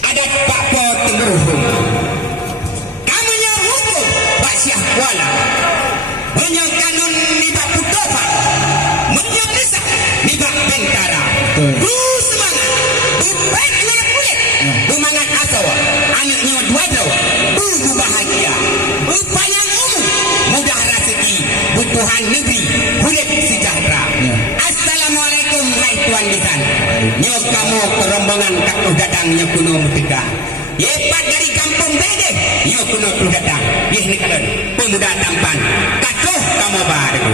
Adat Pakpo Tenggeruhung kamu hukum Basyah Kuala menyang kanun nibak Putofa menyang desa nibak Bentara semangat baik dengan kulit semangat asawa anaknya dua jawa bahagia upaya umum mudah rezeki butuhan negeri kulit sejahtera. Assalamualaikum hai tuan lisan nyok kamu kerombongan kakuh dadangnya kuno mutika yepat dari kampung Bedeh nyok kuno tuh datang yeh ni kalon pemuda tampan kakuh kamu baru.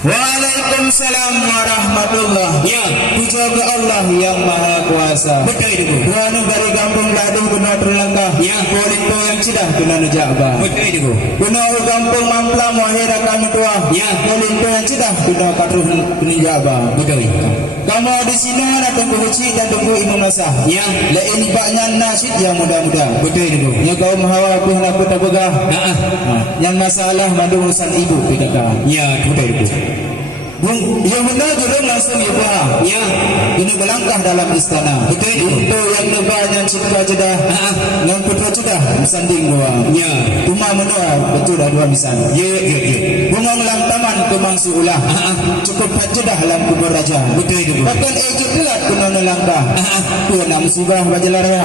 Waalaikumsalam warahmatullahi Ya, puja ke Allah yang Maha Kuasa. betul itu. Kerana dari kampung Gaduh kena terlangkah. Ya. Poliko yang cedah kena nujaba. Betul itu. Kena kampung Mamplam wahai rakan tua. Ya. Poliko yang cedah kena katruh nujaba. Betul itu. Kamu di sini nak tunggu kecil dan tunggu imam masah. Ya. Lain baknya nasyid yang muda-muda. Betul itu. Ya kaum hawa aku nak tak begah. Heeh. Yang masalah mandu urusan ibu PKK. Ya, betul itu. Yang benar dulu langsung ibu Ya, ini melangkah dalam istana. betul itu. Untuk yang lebah yang citra jedah, yang putra jedah bersanding dua. Ya, Tuma menua betul dah dua misan. ya. Bunga ulang taman kemang suulah. Cukup jedah dalam kubur raja. Betul itu. Bahkan ejut delat kuna nelangkah. Ku nak musibah bajelar ya.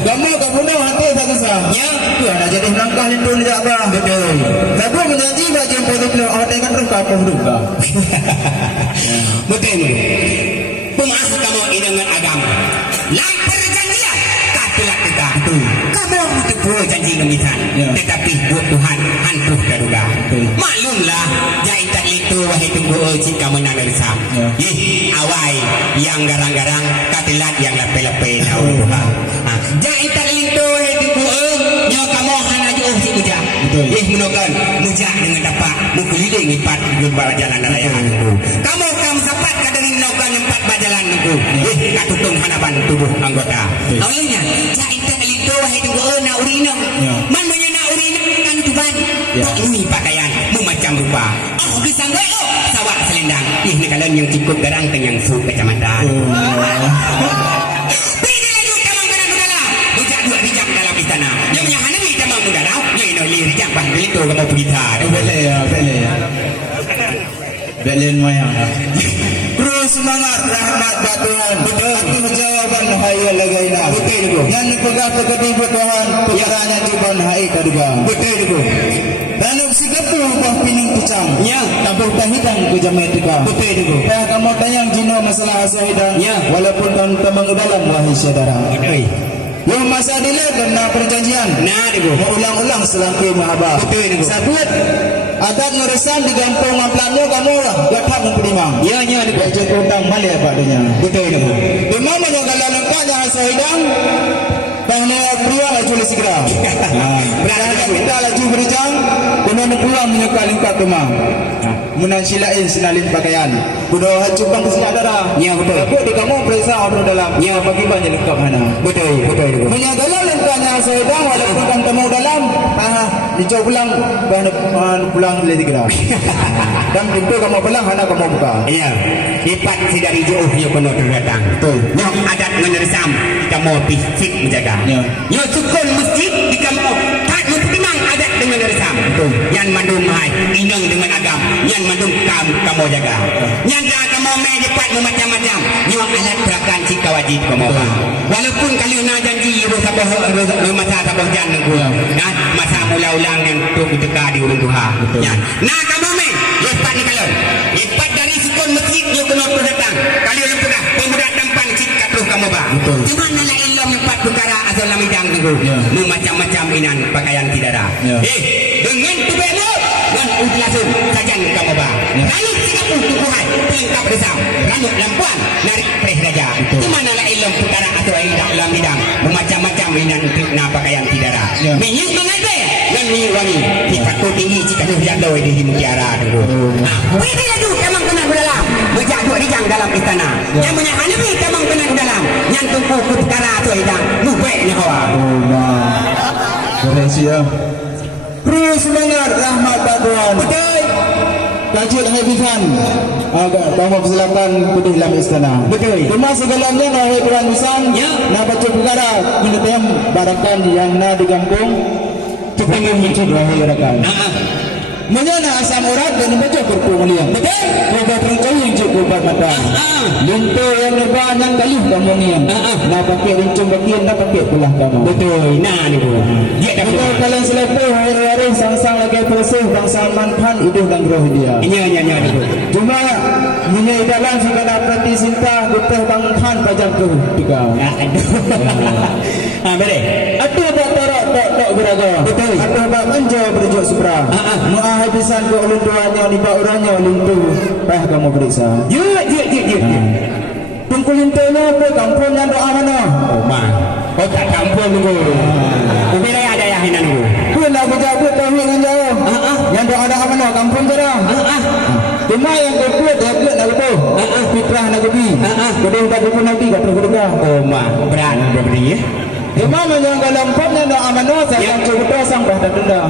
Kamu ke bunuh hati tak kesah. Ya. Ku nak jadi melangkah lindung jabah. Betul. Tapi menjanji bagi yang produk lo ada kan ruka duka. Betul itu. Pemaaf kamu dengan agama. Lampir perjanjian katulah kita. Kamu itu janji ngemitan. Ya. Tetapi buat Tuhan hantuh daruga. Maklumlah jahitan itu wahai tunggu jika menang dari sam. Ya. Awai yang garang-garang katilat yang lepe-lepe naun Tuhan. Jahitan itu wahai tunggu nyo kamu hana jauh si muja. Betul. Menukan muja dengan dapat mukeliling ipat di jalan raya. Kamu sapat kadang menukan empat bajalan nunggu. Katutung hanaban tubuh anggota. Awalnya jahitan itu wahai tunggu na urina. Man menyana urina kan tuban. Tak ini pakaian macam rupa. Oh pisang gue sawak selendang. Ini kalian yang cukup garang kenyang su kecamatan. Pilih lagi kamang kena budala. Bujak dua rijak dalam istana. Yang punya hanabi kamang budala. Yang ini rijak bahkan itu kamu bergitar. Boleh ya. Belen moyang. Terus semangat rahmat Tuhan. Betul. Jawaban hai lagaina. Betul itu. Yang pegang tegadi Tuhan. Perkaranya juban hai kaduga. Betul itu. Dan sigapu bah pining pucang. Ya. Tabuh tahidang ku jamai tiga. Betul itu. Dah kamu tayang jino masalah asahidang. Ya. Walaupun kan temang dalam wahai saudara. Betul. Yang masa dilihat kena perjanjian. Nah itu. Mengulang-ulang selangkah mahabah. Betul itu. Sabut adat ngurusan di kampung Mamplamnya kamu lah gathak memperimang. Ya itu. Baca hutang balik apa adanya. Betul itu. Di mana yang kalau lengkapnya sahidang bahna pria laju segera. Berada kita laju berijang kemudian pulang menyuka lengkap rumah. Munan silain senalin pakaian. Kuda cupang kesenyak darah. Ya betul. Aku di kamu periksa orang dalam. Ya bagi banyak lengkap mana. Betul itu. Menyagalah lengkapnya sahidang walaupun kan temu dalam. Dicoba pulang bahna pulang lagi segera. Dan pintu kamu pulang hana kamu buka. Iya. Lipat si dari jauh dia penuh datang. Betul. Nyok adat menersam kamu fisik menjaga. Ya. Nyok sukun masjid di kamu tak mempertimang adat dengan menersam. Betul. Yang mandum hai inang dengan agam. Yang mandum kamu jaga. Yang dah kamu main lipat macam-macam. Nyok alat perakan jika wajib kamu. Walaupun kalau nak janji masa sabah jangan nunggu. Nah masa mula-ulang yang tu kita di urung Tuhan. Nah kamu main lipat ni kalau lipat dari sukun masjid dia kena datang. Kalau lepas dah pemuda tampan jika terus kamu bah. Cuma nak ilmu empat perkara asal lamidang nunggu. Macam-macam inan pakaian tidara. Dengan tubuhmu dan ujlasun sajan kamu bah. Lalu sikapun tubuhan pelengkap resam. Rambut lampuan narik preh raja. Cuma nak ilmu perkara asal lamidang macam-macam inan nak pakaian tidara. Minyak mengajar dan minyak wangi. Dipatuh tinggi jika dia doi di mutiara dulu. Wih laju kamang kena dalam. Berjak dua rijang dalam istana. Yang punya hanabi kamang kena dalam. Yang tunggu perkara tu idang. Mubeknya hawa. Terima kasih. Terus semangat rahmat Tuhan. Betul. Dan Masjid Habiban. Kamu persilakan putih dalam istana. Betul. Cuma segalanya wahai Tuan Misang, Ya. nak baca perkara kita tem barakan yang na di kampung. Cepatnya muncul wahai rakan. Menyana asam urat dan baca kurku mulia. Betul. Coba perengkau yang cukup buat mata. Luntur yang lebar yang kali kamu ni. Nak pakai rincung bagian, nak pakai pulah kamu. Betul. Nah ni bu. Dia dah Betul betul. kalian selepas hari-hari sang-sang lagi bersih bangsa manfaat hidup dan roh dia. Ya betul. Cuma punya dalam segala prati cinta guteh bangkan pajak tu tiga. Ah, boleh. Ada tak tarak tak beraga. Betul. Ada tak manja berjuk supra. Muah habisan ke ulun tuanya ni pak orangnya ulun tu. Pah kamu periksa. Ya. Tungkulin telo pe kampung yang doa mana? Oh man. Oh tak campur dulu. Bila ada yang hinan dulu. Pun nak berjabut tahu dengan jauh. Yang doa mana kampung jarang. Cuma yang kedua dia nak betul. Fitrah nak kebi. Kedua tak pun nabi kat kedua. Oh man. Berat berberi ya. Cuma yang dalam pamnya doa mana saya cuba sang bah tak denda.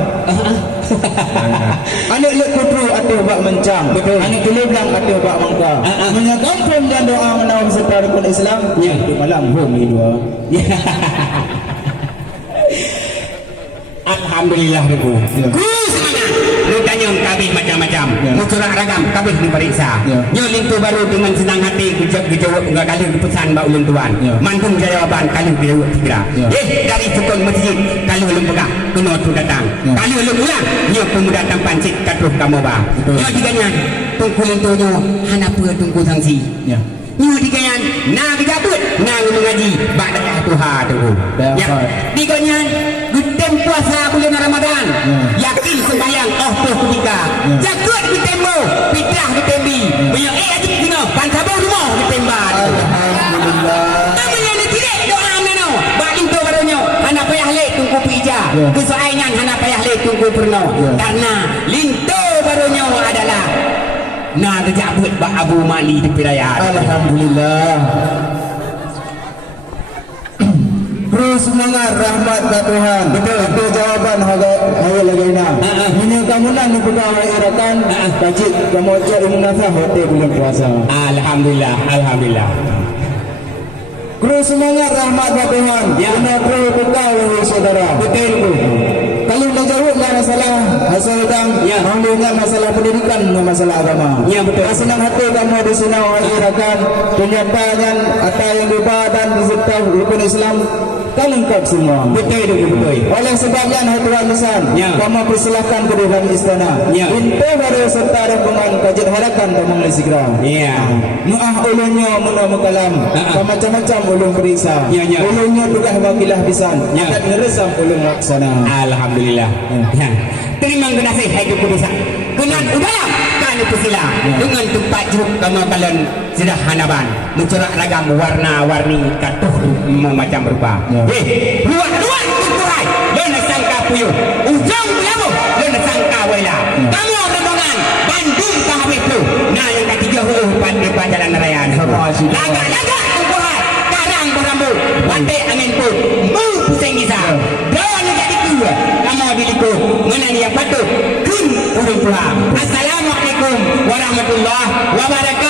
Anak lek putru atuh bak mencang. Betul. Anak keleblang atuh bak mangka. Menyang kampung dan doa mana serta rukun Islam. Ya, di malam home ni dua. Alhamdulillah dulu. Ya. Kus mana? Lu tanya kabeh macam-macam. Mucurak ragam kabeh diperiksa. Ya. Nyoling tu baru dengan senang hati dijawab enggak kali dipesan mbak ulun tuan. Ya. Mantung jawaban kali dijawab tiga. Ya. Dari tukang masjid kalau ulun pegang kena tu datang. Ya. Kalau ulun ulang nyo pemuda tampan cik katruh kamu ba. Betul. Nyo diganya tungkulun tu nyo hanapa tungku sangsi. Ya. Nyo diganyan na dijabut na mengaji ba'da Tuhan tu. Ya. Diganya gutem puasa bulan Ramadan. Yakin sembahyang tu ketika. Jagut ditembo, pitrah ditembi. Banyak ajik kena pansabau rumah ditembak. Alhamdulillah. Namanya ni tidak doa nano. Baling tu barunya hana payah lek tunggu pija. Kesoaingan hana payah lek tunggu perno. Karena linto barunya adalah na kejabut ba Abu Mali di Piraya. Alhamdulillah. Terus semangat rahmat ke Tuhan. Betul. Itu jawaban hari lagi nak. Ini kamu nak ni pegawai irakan. Kajik kamu cari munasah hotel bulan puasa. Alhamdulillah. Terus semangat rahmat ke Tuhan. Kena perlu pegawai saudara. Betul bu. Kalau dah jawab lah masalah hasil dam, maklumnya masalah pendidikan, masalah agama. Ya betul. Senang hati kamu di sini irakan penyampaian atau yang dibadan beserta rukun Islam. Kau lengkap semua. Betul. Oleh sebabnya Tuan Misal, kamu persilakan ke dalam istana. Untuk baru serta rombongan kajian harakan kamu segera. Ya. Muah ulunnya muna mukalam. Macam-macam ulun periksa. Ya. Ulunnya tugas wakilah pisan. Akan ngeresam ulun laksana. Alhamdulillah. Ya. Terima kasih hai keputusan. Dengan udalam kami persila dengan tempat juk kamu kalian sudah hanaban mencorak ragam warna-warni katuh macam rupa. Luar kuturai lena sangka puyuh ujung belamu lena sangka wala. Kamu rombongan Bandung kahwin tu. Nah yang ketiga pada jalan raya. Laga kuturai karang berambut wantai angin pun mu pusing kisah. Dawan jadi kedua kamu biliku menani yang patut kun urung pulang. Assalamualaikum warahmatullahi wabarakatuh.